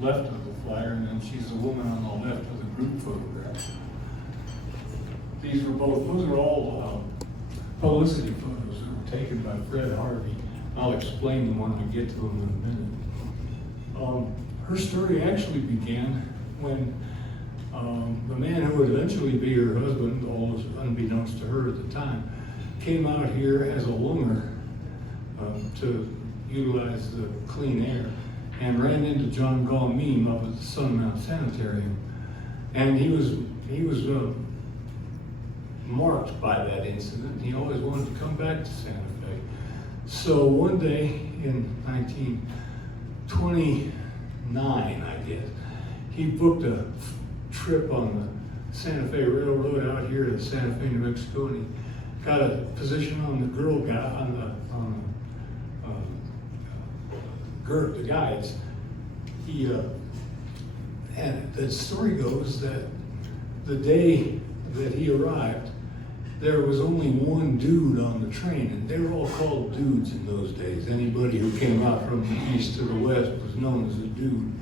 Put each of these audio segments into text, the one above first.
left of the flyer, and then she's the woman on the left of the group photograph. Those are all publicity photos that were taken by Fred Harvey. I'll explain them when we get to them in a minute. Her story actually began when the man who would eventually be her husband, all unbeknownst to her at the time, came out here as a lunger to utilize the clean air, and ran into John Galmeme up at the Sunmount Sanitarium. And he was marked by that incident. He always wanted to come back to Santa Fe. So one day in 1929, I guess, he booked a trip on the Santa Fe Railroad out here to Santa Fe, New Mexico, and he got a position on the the guides. And the story goes that the day that he arrived, there was only one dude on the train, and they were all called dudes in those days. Anybody who came out from the east to the west was known as a dude.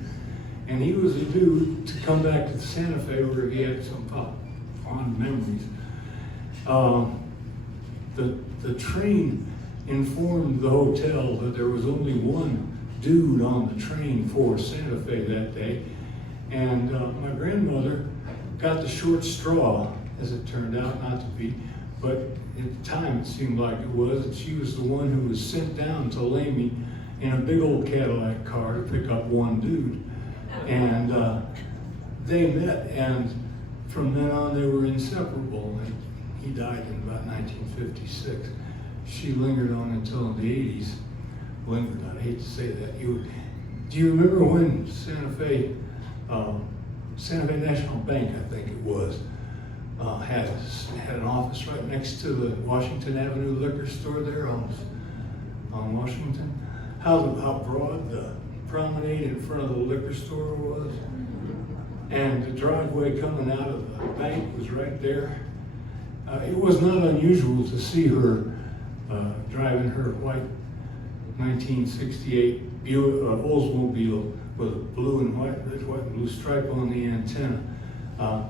And he was a dude to come back to Santa Fe where he had some fond memories. The train informed the hotel that there was only one dude on the train for Santa Fe that day. And my grandmother got the short straw, as it turned out not to be, but at the time it seemed like it was. And she was the one who was sent down to Lamy in a big old Cadillac car to pick up one dude. And they met, and from then on they were inseparable. And he died in about 1956. She lingered on until the 80s. Lingered, I hate to say that. Do you remember when Santa Fe National Bank, I think it was, had an office right next to the Washington Avenue liquor store there on Washington? How broad the promenade in front of the liquor store was, and the driveway coming out of the bank was right there. It was not unusual to see her driving her white 1968 Oldsmobile with a blue and white, red, white, and blue stripe on the antenna,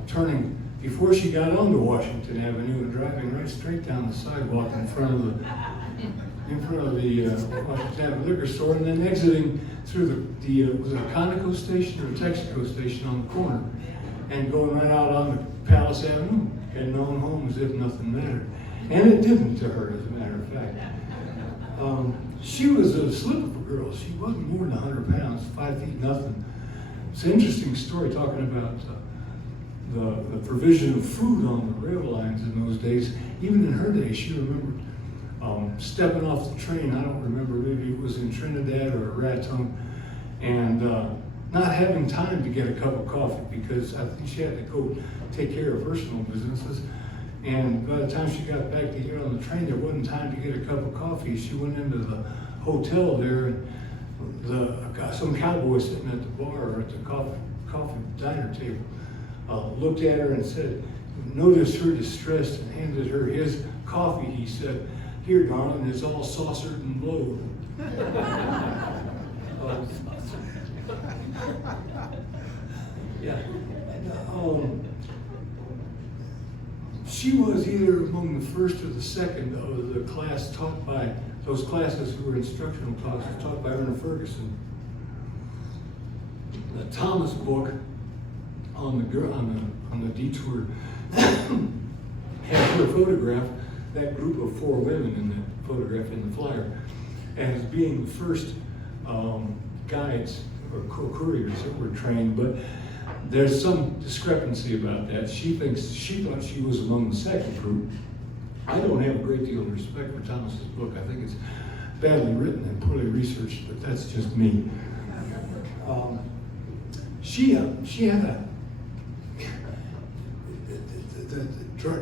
turning before she got onto Washington Avenue and driving right straight down the sidewalk in front of the Washington Avenue liquor store, and then exiting through was it a Conoco station or a Texaco station on the corner, and going right out on the Palace Avenue, heading on home as if nothing mattered. And it didn't to her, as a matter of fact. She was a slip of a girl. She wasn't more than 100 pounds, 5 feet nothing. It's an interesting story talking about the provision of food on the rail lines in those days. Even in her day, she remembered stepping off the train. I don't remember, maybe it was in Trinidad or Raton, and not having time to get a cup of coffee because I think she had to go take care of personal businesses. And by the time she got back to here on the train, there wasn't time to get a cup of coffee. She went into the hotel there, and some cowboy sitting at the bar or at the coffee diner table looked at her and said, noticed her distress and handed her his coffee. He said, "Here, darling, it's all saucered and blowed." Yeah. She was either among the first or the second of the class taught by those classes who were instructional classes taught by Erna Ferguson. The Thomas book on the detour had her photograph, that group of 4 women in the photograph in the flyer, as being the first guides or couriers that were trained, but there's some discrepancy about that. She thought she was among the second group. I don't have a great deal of respect for Thomas's book. I think it's badly written and poorly researched, but that's just me. She had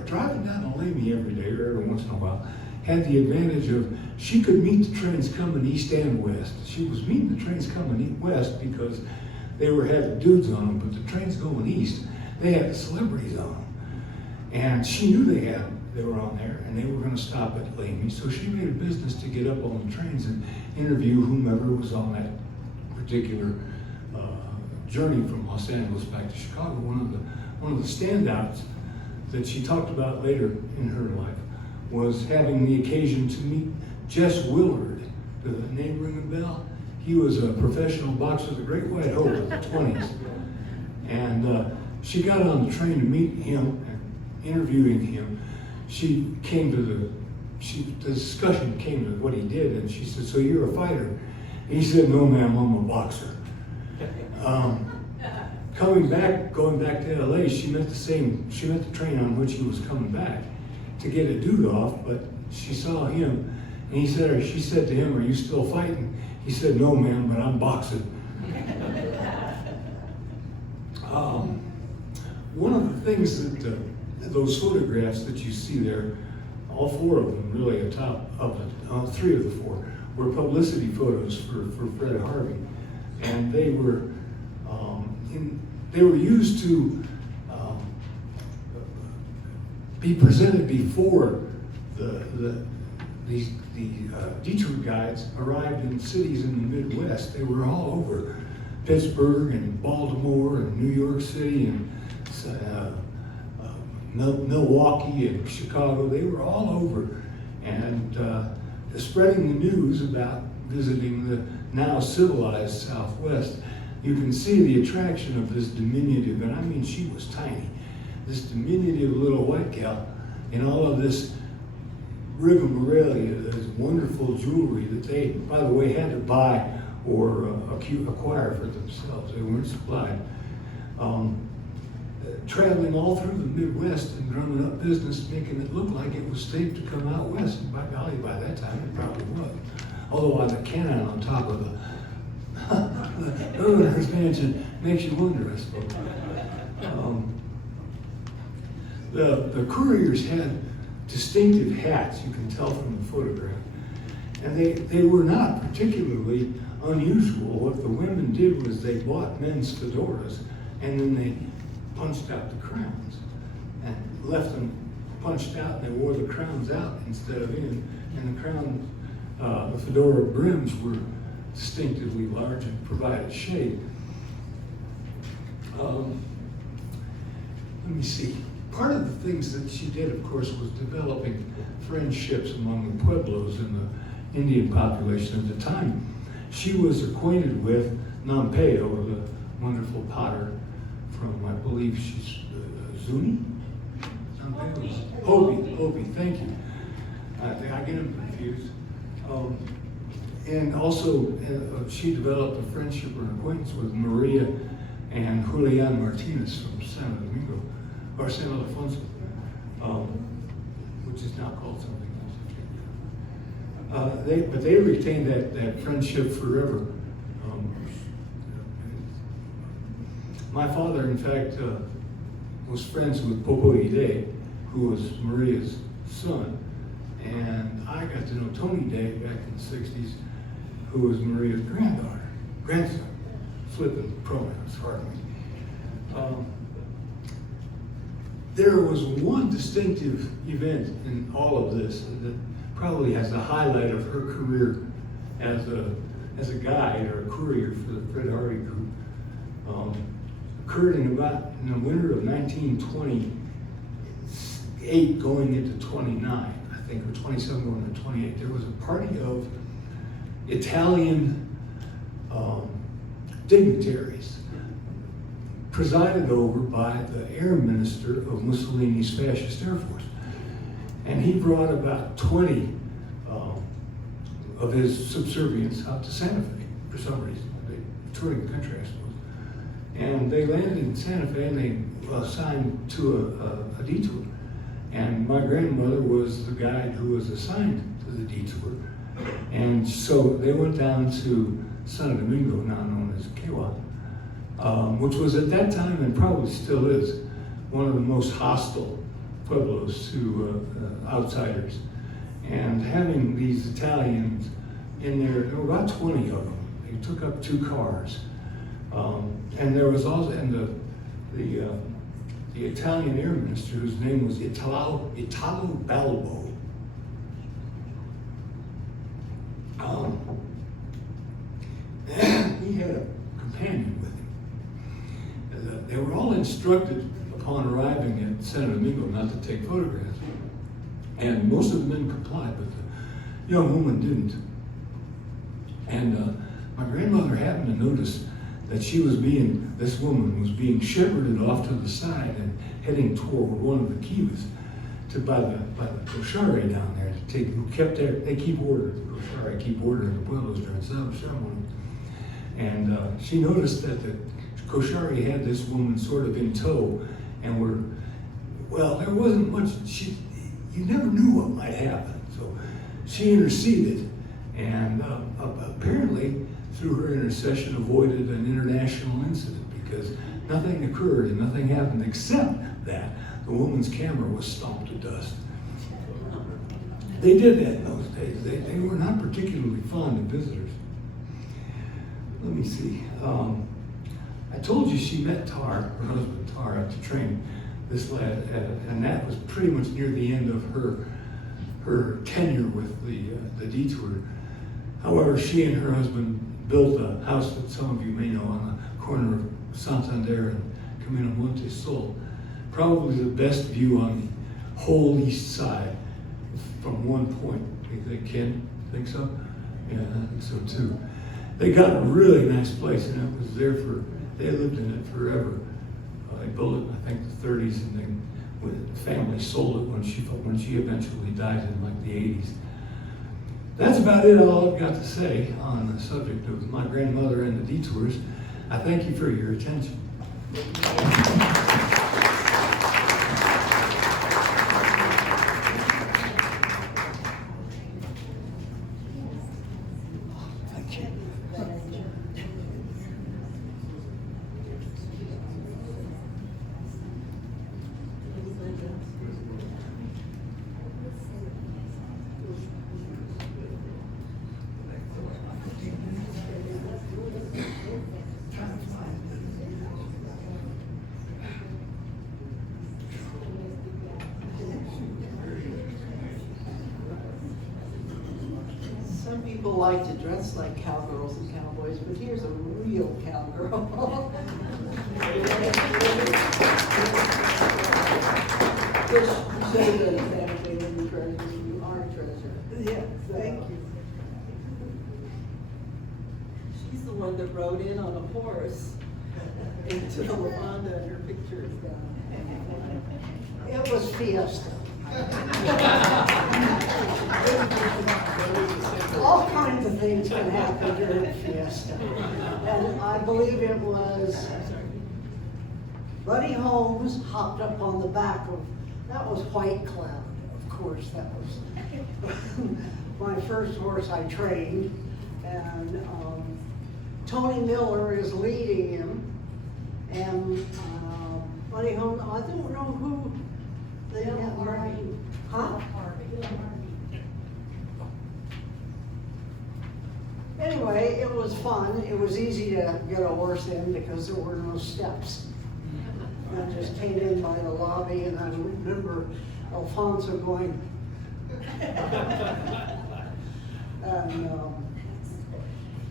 driving down to Lamy every day or every once in a while had the advantage of she could meet the trains coming east and west. She was meeting the trains coming west because they had the dudes on them, but the trains going east, they had the celebrities on them. And she knew they were on there, and they were going to stop at Lamy, so she made a business to get up on the trains and interview whomever was on that particular journey from Los Angeles back to Chicago, one of the standouts that she talked about later in her life was having the occasion to meet Jess Willard. Does that name ring a bell? He was a professional boxer, the Great White Hope of the 20s. And she got on the train to meet him and interviewing him. The discussion came to what he did, and she said, "So you're a fighter?" And he said, "No, ma'am, I'm a boxer." Going back to LA, she met the train on which he was coming back to get a dude off, but she saw him, and she said to him, "Are you still fighting?" He said, "No, ma'am, but I'm boxing." One of the things that those photographs that you see there, all four of them really atop of it, three of the four, were publicity photos for Fred Harvey. And they were used to be presented before the detour guides arrived in cities in the Midwest. They were all over Pittsburgh and Baltimore and New York City and Milwaukee and Chicago. They were all over, and spreading the news about visiting the now civilized Southwest. You can see the attraction of this diminutive, and I mean she was tiny, this diminutive little white gal in all of this rigmarole, this wonderful jewelry that they, by the way, had to buy or acquire for themselves. They weren't supplied. Traveling all through the Midwest and drumming up business, making it look like it was safe to come out west. And by golly, by that time it probably was. Although on the cannon on top of the urban expansion makes you wonder, I suppose. The couriers had distinctive hats, you can tell from the photograph. And they were not particularly unusual. What the women did was they bought men's fedoras and then they punched out the crowns and left them punched out, and they wore the crowns out instead of in. And the crown, the fedora brims were distinctively large and provided shade. Let me see. Part of the things that she did, of course, was developing friendships among the Pueblos in the Indian population at the time. She was acquainted with Nampeo, the wonderful potter from, I believe she's Zuni? Hopi, thank you. I get them confused. And also, she developed a friendship or an acquaintance with Maria and Julian Martinez from Santo Domingo, or San Ildefonso, which is now called something else. But they retained that friendship forever. My father, in fact, was friends with Popo Ide, who was Maria's son, and I got to know Tony Day back in the 60s, who was Maria's grandson, flipping pronouns, pardon me. There was one distinctive event in all of this that probably has the highlight of her career as a guide or a courier for the Fred Harvey group. Occurred in the winter of 1928 going into 29, I think, or 27 going into 28. There was a party of Italian dignitaries presided over by the air minister of Mussolini's fascist air force. And he brought about 20 of his subservients out to Santa Fe for some reason. They touring the country, I suppose. And they landed in Santa Fe and they assigned to a detour. And my grandmother was the guide who was assigned to the detour. And so they went down to Santo Domingo, now known as Kewa, which was at that time, and probably still is, one of the most hostile pueblos to outsiders. And having these Italians in there were about 20 of them. They took up 2 cars. And there was also, and the Italian air minister, whose name was Italo Balbo. And he had a companion with him. they were all instructed upon arriving at San Domingo not to take photographs. And most of the men complied, but the young woman didn't. And my grandmother happened to notice that this woman was being shepherded off to the side and heading toward one of the kivas by the koshari down there they keep order. The koshari keep order in the pueblos during ceremony. And she noticed that the koshari had this woman sort of in tow, and there wasn't much. You never knew what might happen, so she interceded, and apparently through her intercession avoided an international incident because nothing occurred and nothing happened except that the woman's camera was stomped to dust. They did that in those days. They were not particularly fond of visitors. Let me see. I told you she met Tar, her husband Tar, at the train, this lad, and that was pretty much near the end of her tenure with the detour. However, she and her husband built a house that some of you may know on the corner of Santander and Camino Monte Sol. Probably the best view on the whole east side from one point. You think, Ken? Think so? Yeah, I think so too. They got a really nice place, and it was they lived in it forever. They built it in, I think, the 30s, and then the family sold it when she eventually died in like the 80s. That's about it, all I've got to say on the subject of my grandmother and the detours. I thank you for your attention. People like to dress like cowgirls and cowboys, but here's a real cowgirl. Which shows that family and treasure. You are a treasure. Yeah, thank you. She's the one that rode in on a horse into the Fonda, and her picture is down. It was fiesta. All kinds of things can happen during fiesta. And I believe it was Buddy Holmes hopped up on the back of, that was White Cloud, of course, that was my first horse I trained. And Tony Miller is leading him. And Buddy Holmes, I don't know who they have. Huh? Anyway, it was fun. It was easy to get a horse in because there were no steps. I just came in by the lobby, and I remember Alfonso going. And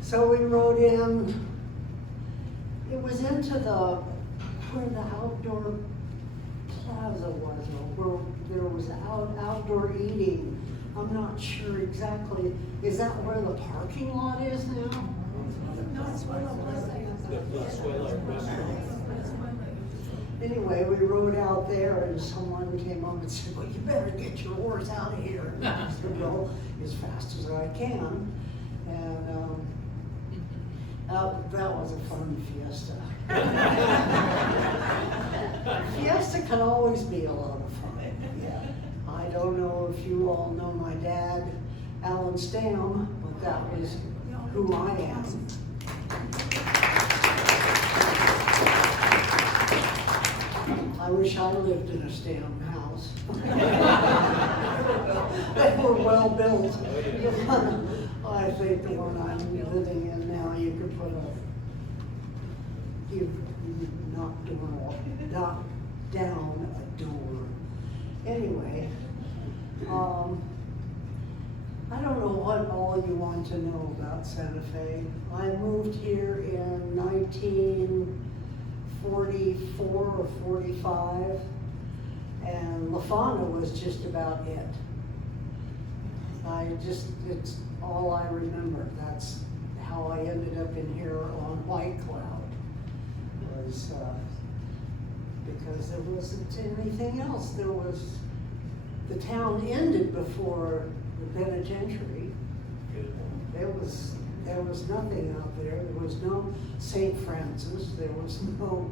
so we rode in. It was into where the outdoor plaza was, or where there was outdoor eating. I'm not sure exactly. Is that where the parking lot is now? No, it's where the Anyway, we rode out there, and someone came up and said, "Well, you better get your horse out of here." And I said, "Well, as fast as I can." And that was a fun fiesta. Fiesta can always be a lot of fun. I don't know if you all know my dad, Alan Stam, but that was who I am. I wish I lived in a Stam house. They were well built. I think the one I'm living in now, you could put knock down a door. Anyway, I don't know what all you want to know about Santa Fe. I moved here in 19 44 or 45, and La Fonda was just about it. It's all I remember. That's how I ended up in here on White Cloud, was because there wasn't anything else. The town ended before the penitentiary. There was nothing out there. There was no St. Francis. There was no,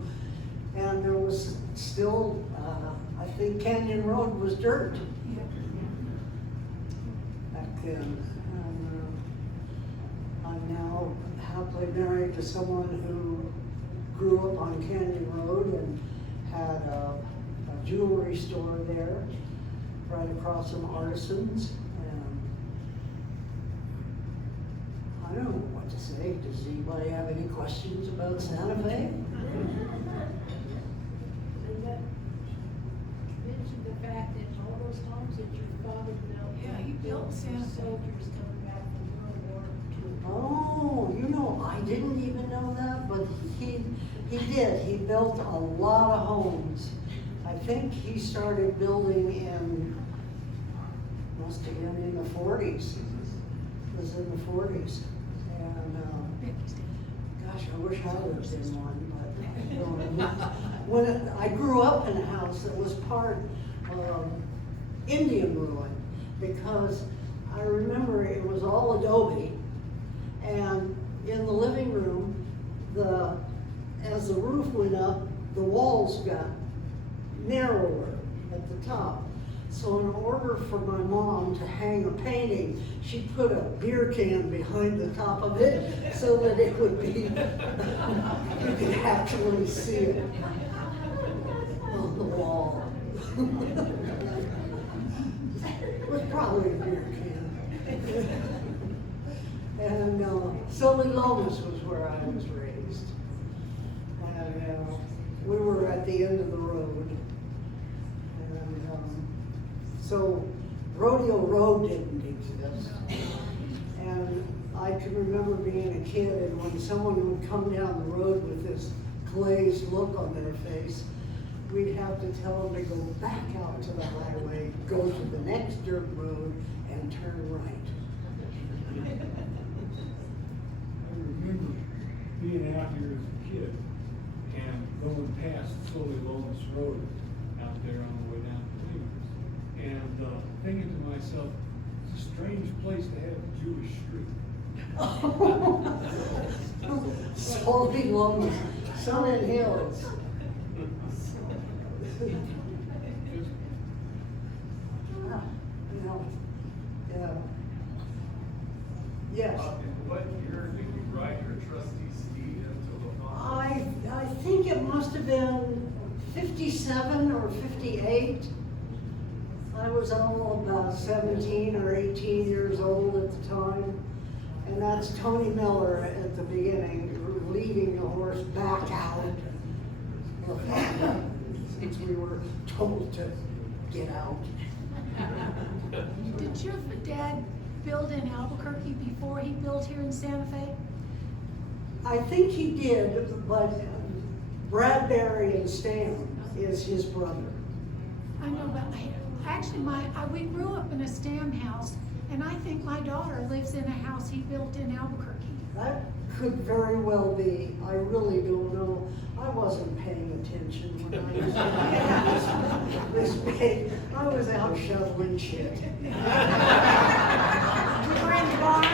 and there was still, I think Canyon Road was dirt back then. And I'm now happily married to someone who grew up on Canyon Road and had a jewelry store there, right across from Artisans. I don't know what to say. Does anybody have any questions about Santa Fe? Mention the fact that all those homes that your father built. Yeah, he built Santa Fe. Soldiers coming back from World War II. Oh, you know, I didn't even know that, but he did. He built a lot of homes. I think he started building must have been in the 40s. It was in the 40s. And, gosh, I wish I lived in one, but, you know, when I grew up in a house that was part Indian ruin, because I remember it was all adobe, and in the living room, as the roof went up, the walls got narrower at the top. So in order for my mom to hang a painting, she put a beer can behind the top of it so that it would be, you could actually see it on the wall. It was probably a beer can. And Sully Lomas was where I was raised. And we were at the end of the road. So Rodeo Road didn't exist. And I can remember being a kid, and when someone would come down the road with this glazed look on their face, we'd have to tell them to go back out to the highway, go to the next dirt road, and turn right. I remember being out here as a kid and going past Sully Lomas Road out there on the way down to Cleveland. And thinking to myself, it's a strange place to have a Jewish street. Sully Lomas, Sun and Hills. Yeah. Yes. In what year did you write your trustee's deed into La Fonda? I think it must have been 57 or 58. I was all about 17 or 18 years old at the time. And that's Tony Miller at the beginning, leading the horse back out. Since we were told to get out. Did your dad build in Albuquerque before he built here in Santa Fe? I think he did, but Bradbury and Stan is his brother. I know, but actually we grew up in a Stam house, and I think my daughter lives in a house he built in Albuquerque. That could very well be. I really don't know. I wasn't paying attention when I was this big. I was out shoveling shit. You were in the barn?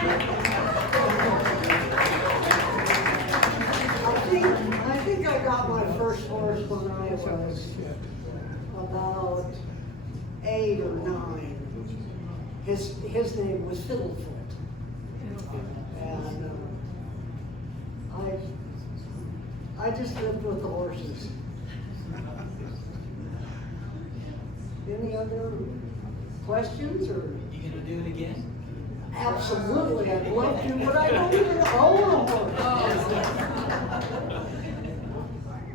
I think I got my first horse when I was about 8 or 9. His name was Fiddlefoot. And I just lived with the horses. Any other questions or? You gonna do it again? Absolutely, I'd love to, but I don't even own a horse.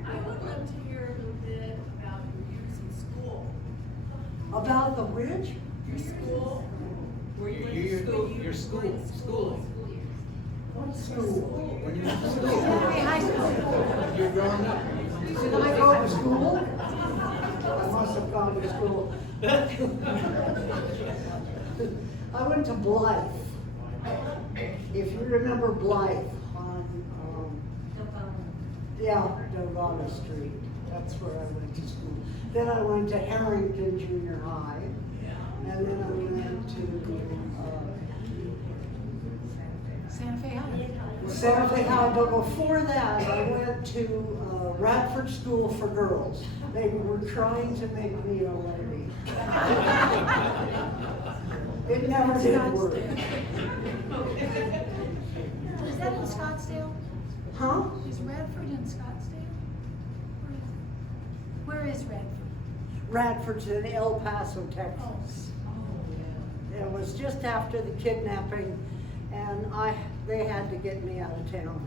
I would love to hear a little bit about your years in school. About the bridge? Your school, where you went Your to school. schooling. What school? When you went to school. Hey, high school. You're growing up. Did I go to school? I must have gone to school. I went to Blythe. If you remember Blythe on, Delgado Street. That's where I went to school. Then I went to Harrington Junior High. And then I went to, Santa Fe High. Santa Fe High, but before that, I went to Radford School for Girls. They were trying to make me a lady. It never did work. Is that in Scottsdale? Huh? Is Radford in Scottsdale? Where is Radford? Radford's in El Paso, Texas. It was just after the kidnapping, and they had to get me out of town.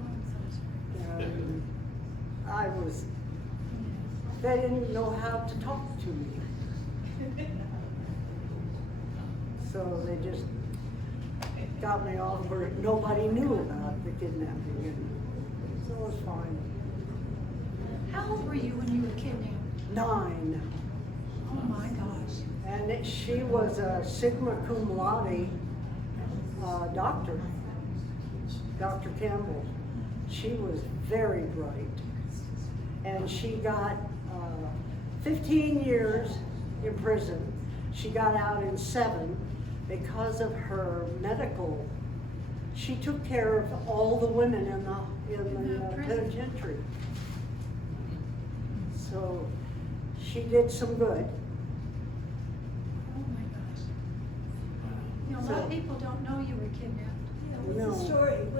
And they didn't know how to talk to me. So they just got me off where nobody knew about the kidnapping, and so it was fine. How old were you when you were kidnapped? 9. Oh my gosh. And she was a Sigma cum laude doctor, Dr. Campbell. She was very bright. And she got 15 years in prison. She got out in 7 because of her medical. She took care of all the women in the prison. penitentiary. So she did some good. Oh my gosh. You know, a lot of people don't know you were kidnapped. No. What's the story of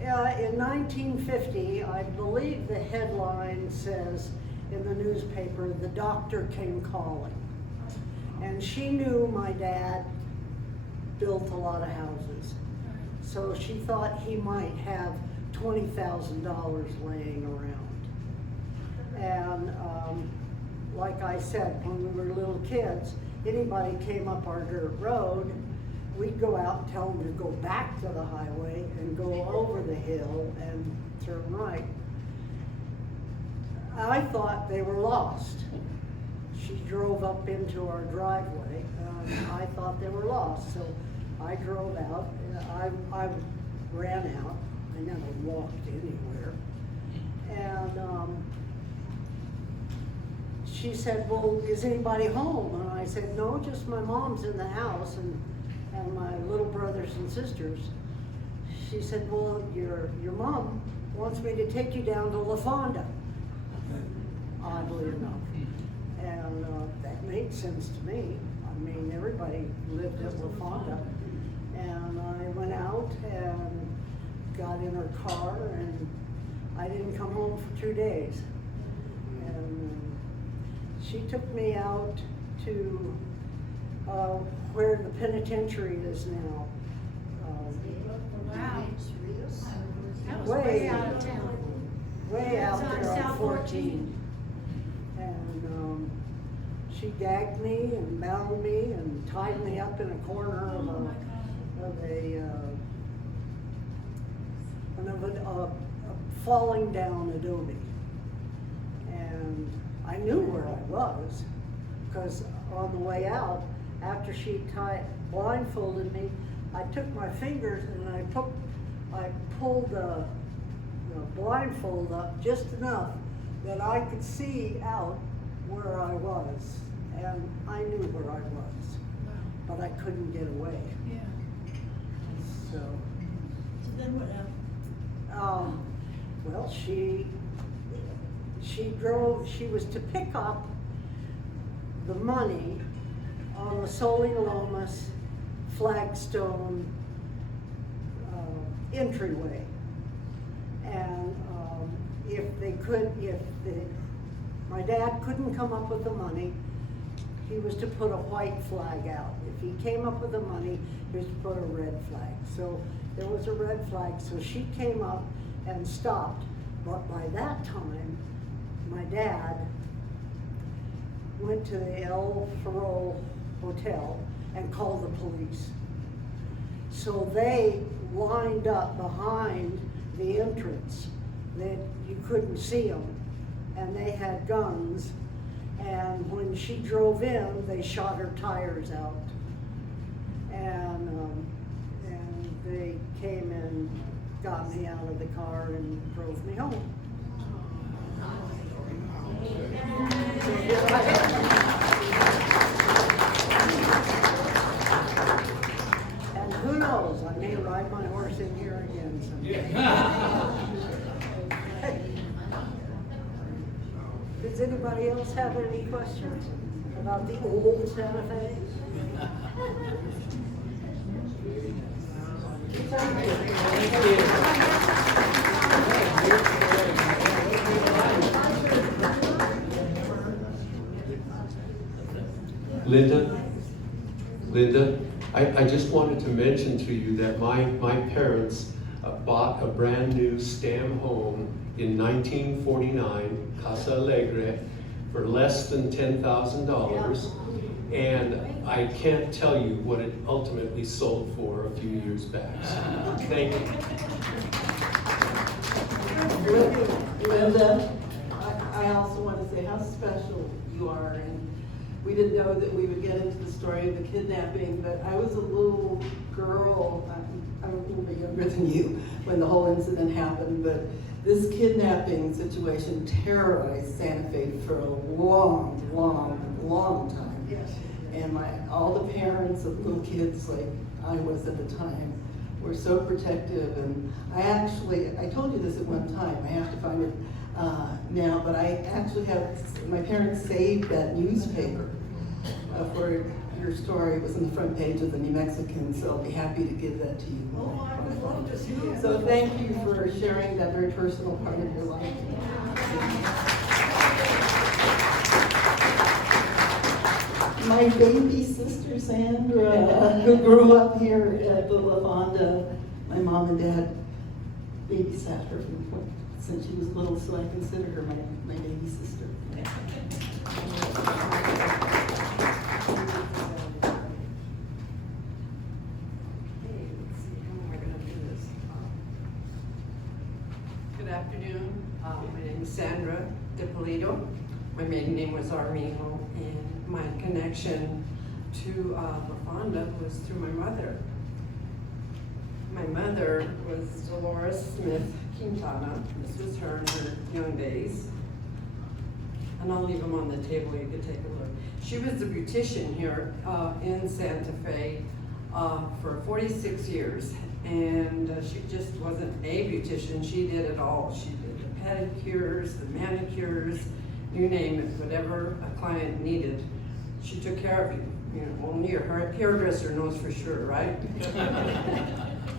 that? In 1950, I believe the headline says in the newspaper, "The doctor came calling." And she knew my dad built a lot of houses. So she thought he might have $20,000 laying around. And like I said, when we were little kids, anybody came up our dirt road, we'd go out and tell them to go back to the highway and go over the hill and turn right. I thought they were lost. She drove up into our driveway. I thought they were lost, so I drove out. I ran out. I never walked anywhere. And she said, "Well, is anybody home?" And I said, "No, just my mom's in the house and my little brothers and sisters." She said, "Well, your mom wants me to take you down to La Fonda." Oddly enough. And that made sense to me. I mean, everybody lived at La Fonda. And I went out and got in her car, and I didn't come home for 2 days. And she took me out to where the penitentiary is now. Wow. That was Way way out of town. Way out It's on there on South 14. And she gagged me and bound me and tied me up in a corner of a falling down adobe. And I knew where I was, because on the way out, after she blindfolded me, I took my fingers and I pulled the blindfold up just enough that I could see out where I was, and I knew where I was, but I couldn't get away. Yeah. So, So then what happened? well, she was to pick up the money on the Soli Lomas flagstone entryway. And my dad couldn't come up with the money, he was to put a white flag out. If he came up with the money, he was to put a red flag. So there was a red flag, so she came up and stopped. But by that time, my dad went to the El Farol Hotel and called the police. So they lined up behind the entrance that you couldn't see them, and they had guns. And when she drove in, they shot her tires out. And they came and got me out of the car and drove me home. And who knows, I may ride my horse in here again someday. Does anybody else have any questions about the old Santa Fe? Linda, I just wanted to mention to you that my parents bought a brand new Stam home in 1949, Casa Alegre, for less than $10,000. And I can't tell you what it ultimately sold for a few years back. So, thank you. Linda, I also want to say how special you are. And we didn't know that we would get into the story of the kidnapping, but I was a little girl, I'm a little bit younger than you, when the whole incident happened, but this kidnapping situation terrorized Santa Fe for a long time. Yes. And all the parents of little kids, like I was at the time, were so protective. And I told you this at one time, I have to find it now, but I actually my parents saved that newspaper for your story. It was on the front page of the New Mexican, so I'll be happy to give that to you. Oh, I would love to see it. So thank you for sharing that very personal part of your life. My baby sister Sandra, who grew up here at the Fonda, my mom and dad babysat her since she was little, so I consider her my baby sister. Good afternoon. My name is Sandra DiPolito. My maiden name was Armijo, and my connection to La Fonda was through my mother. My mother was Dolores Smith Quintana. This was her in her young days. And I'll leave them on the table, you could take a look. She was a beautician here in Santa Fe for 46 years. And she just wasn't a beautician, she did it all. She did the pedicures, the manicures, you name it, whatever a client needed. She took care of you. You know, only your hairdresser knows for sure, right?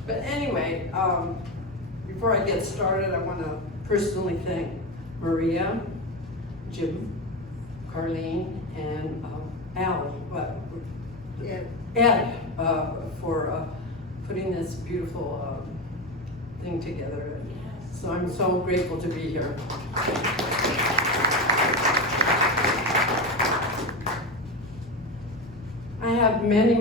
But anyway, before I get started, I want to personally thank Maria, Jim, Carlene, and Al, Ed, for putting this beautiful thing together. So I'm so grateful to be here. I have many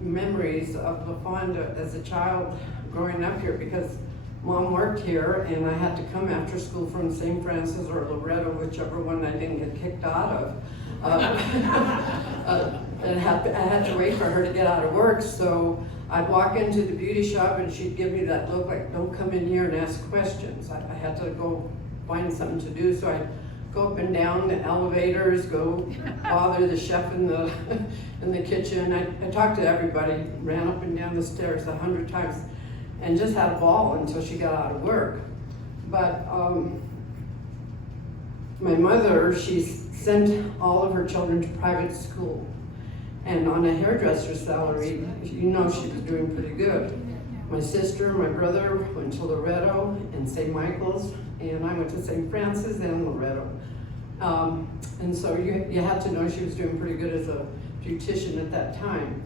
memories of La Fonda as a child growing up here because Mom worked here and I had to come after school from St. Francis or Loretto, whichever one I didn't get kicked out of. And I had to wait for her to get out of work, so I'd walk into the beauty shop and she'd give me that look like, don't come in here and ask questions. I had to go find something to do, so I'd go up and down the elevators, go bother the chef in the kitchen. I talked to everybody, ran up and down the stairs 100 times, and just had a ball until she got out of work. But my mother, she sent all of her children to private school. And on a hairdresser's salary, you know she was doing pretty good. My sister, my brother went to Loretto and St. Michael's, and I went to St. Francis and Loretto. And so you had to know she was doing pretty good as a beautician at that time.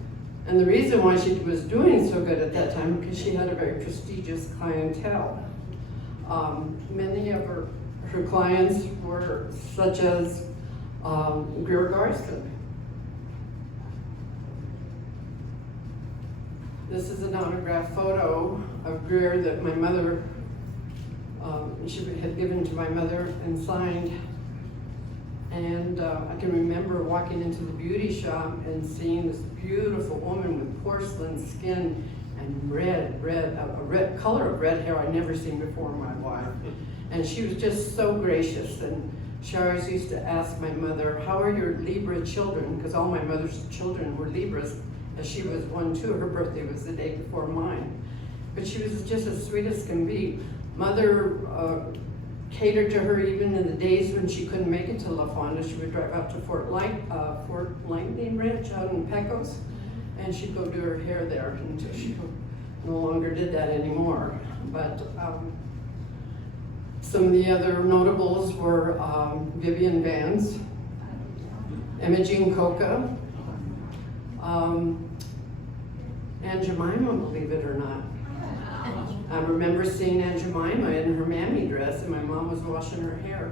And the reason why she was doing so good at that time, because she had a very prestigious clientele. Many of her clients were such as Greer Garson. This is an autographed photo of Greer that my mother she had given to my mother and signed. And I can remember walking into the beauty shop and seeing this beautiful woman with porcelain skin and a red color of red hair I'd never seen before in my life. And she was just so gracious, and she always used to ask my mother, how are your Libra children? Because all my mother's children were Libras, and she was one too. Her birthday was the day before mine. But she was just as sweet as can be. Mother catered to her even in the days when she couldn't make it to La Fonda. She would drive out to Fort Lightning Ranch out in Pecos, and she'd go do her hair there until she no longer did that anymore. But some of the other notables were Vivian Vance, Imogene Coca, and Jemima, believe it or not. I remember seeing Aunt Jemima in her mammy dress, and my mom was washing her hair.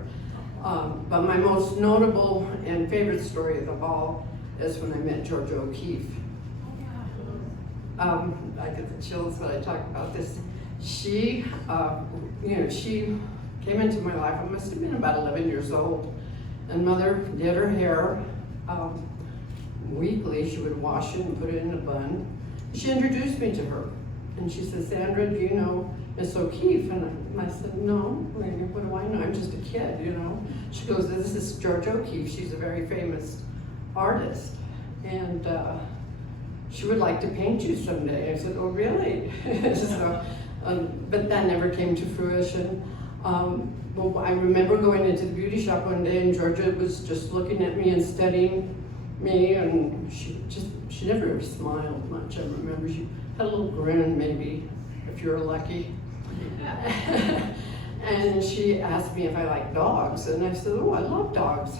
But my most notable and favorite story of all is when I met Georgia O'Keeffe. I get the chills when I talk about this. She, she came into my life. I must have been about 11 years old, and Mother did her hair. Weekly, she would wash it and put it in a bun. She introduced me to her. And she said, Sandra, do you know Miss O'Keeffe? And I said, no, what do I know? I'm just a kid, you know. She goes, this is Georgia O'Keeffe. She's a very famous artist. And she would like to paint you someday. I said, oh, really? So, but that never came to fruition. Well, I remember going into the beauty shop one day, and Georgia was just looking at me and studying me, and she never ever smiled much. I remember she had a little grin, maybe, if you were lucky. And she asked me if I liked dogs, and I said, oh, I love dogs.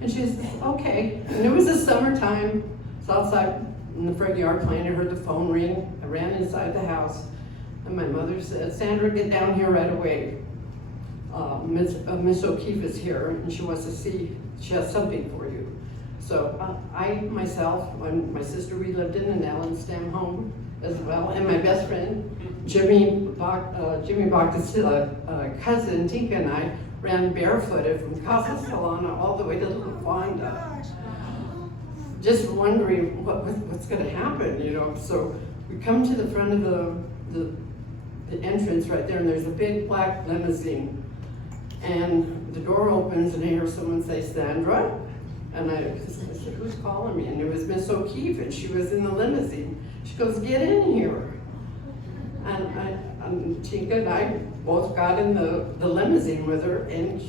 And she said, okay. And it was the summertime, so outside in the front yard playing, I heard the phone ring. I ran inside the house, and my mother said, Sandra, get down here right away. Miss O'Keeffe is here, and she wants to see, she has something for you. So I, myself, and my sister, we lived in an Ellen Stam home as well, and my best friend, Jimmy Bacchus' cousin, Tinka, and I ran barefooted from Casa Solana all the way to Little Fonda, just wondering what's going to happen, you know. So we come to the front of the entrance right there, and there's a big black limousine, and the door opens, and I hear someone say, Sandra? And I said, who's calling me? And it was Miss O'Keeffe, and she was in the limousine. She goes, get in here. And Tinka and I both got in the limousine with her, and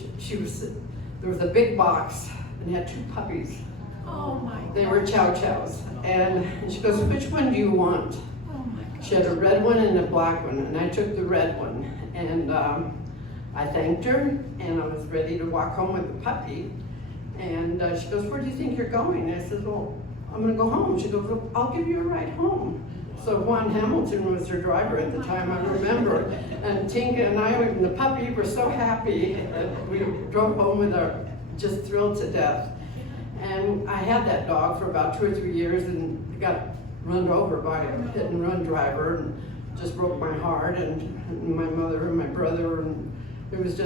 there was a big box, and had 2 puppies. Oh my God. They were chow chows. And she goes, which one do you want? Oh my God. She had a red one and a black one, and I took the red one. And I thanked her, and I was ready to walk home with the puppy. And she goes, where do you think you're going? And I said, well, I'm gonna go home. She goes, well, I'll give you a ride home. So Juan Hamilton was her driver at the time, I remember. And Tinka and I and the puppy were so happy that we drove home with her, just thrilled to death. And I had that dog for about 2 or 3 years, and got run over by a hit and run driver, and just broke my heart, and my mother and my brother, and it was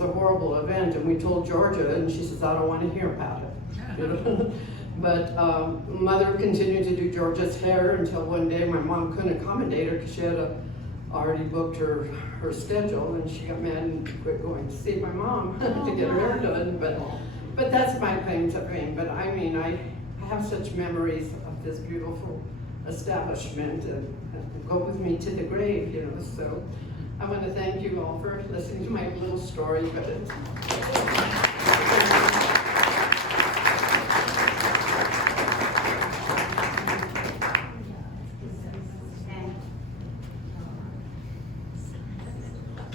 a horrible event. And we told Georgia, and she says, I don't want to hear about it. You know? But Mother continued to do Georgia's hair until one day my mom couldn't accommodate her because she had already booked her schedule, and she got mad and quit going to see my mom to get her hair done. But that's my claim to fame. But I mean, I have such memories of this beautiful establishment, and go with me to the grave, you know. So I want to thank you all for listening to my little story. But it's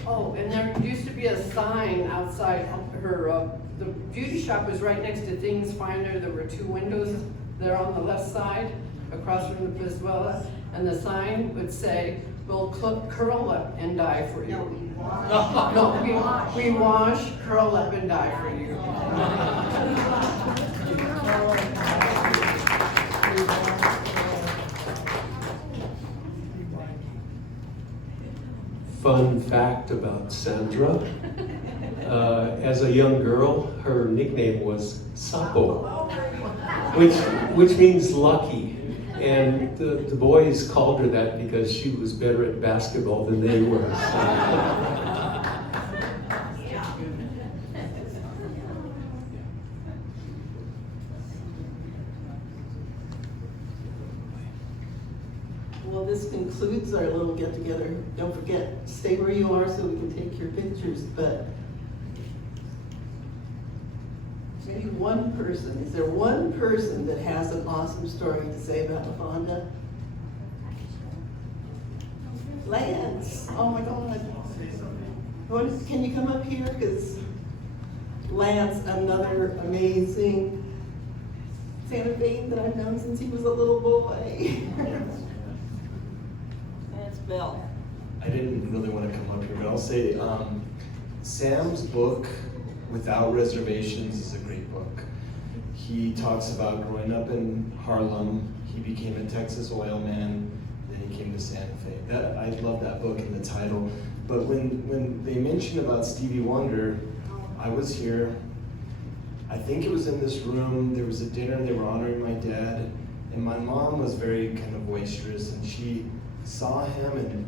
oh, and there used to be a sign outside her, the beauty shop was right next to Things Finder. There were 2 windows there on the left side, across from the Pizuela, and the sign would say, we'll curl up and die for you. No, we wash, curl up, and die for you. fun fact about Sandra. As a young girl, her nickname was Sapo, which means lucky. And the boys called her that because she was better at basketball than they were. Well, this concludes our little get-together. Don't forget, stay where you are so we can take your pictures, but maybe one person, is there one person that has an awesome story to say about La Fonda? Lance, oh my God. Can you come up here? Because Lance, another amazing Santa Fe that I've known since he was a little boy. That's Bill. I didn't really want to come up here, but I'll say Sam's book, Without Reservations, is a great book. He talks about growing up in Harlem. He became a Texas oil man, then he came to Santa Fe. I love that book and the title. But when they mentioned about Stevie Wonder, I was here. I think it was in this room. There was a dinner and they were honoring my dad. And my mom was very kind of boisterous, and she saw him and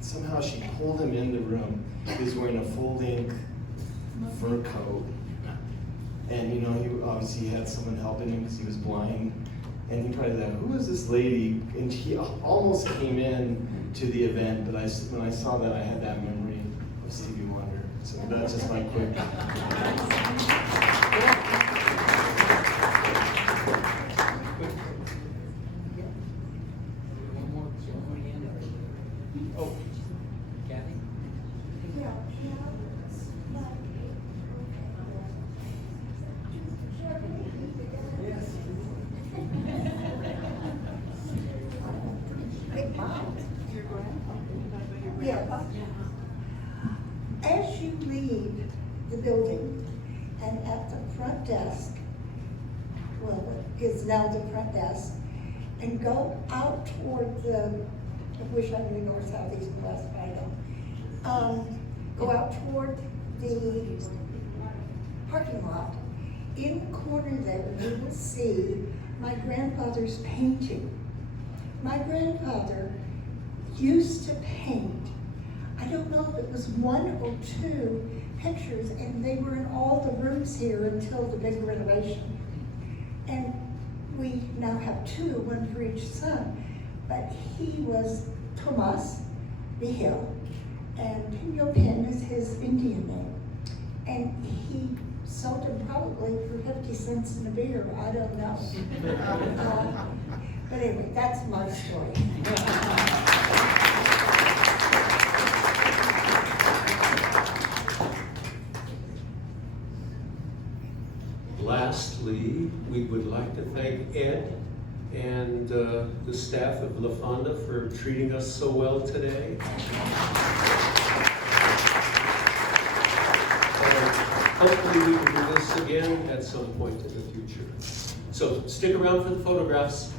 somehow she pulled him in the room. He was wearing a full-length fur coat. And you know, he obviously had someone helping him because he was blind. And he probably thought, who is this lady? And he almost came in to the event, but when I saw that, I had that memory of Stevie Wonder. So that's just my quick. Oh, Kathy? Big mouth. Your grandpa? Yeah. As you leave the building and at the front desk, well, what is now the front desk, and go out toward the, I wish I knew north, south, east, and west, but I don't. Go out toward the parking lot. In the corner there, you will see my grandfather's painting. My grandfather used to paint. I don't know if it was one or two pictures, and they were in all the rooms here until the big renovation. And we now have two, one for each son. But he was Tomas Vigil, and Yopin is his Indian name. And he sold them probably for 50 cents in a beer, I don't know. But anyway, that's my story. Lastly, we would like to thank Ed and the staff of La Fonda for treating us so well today. And hopefully we can do this again at some point in the future. So stick around for the photographs.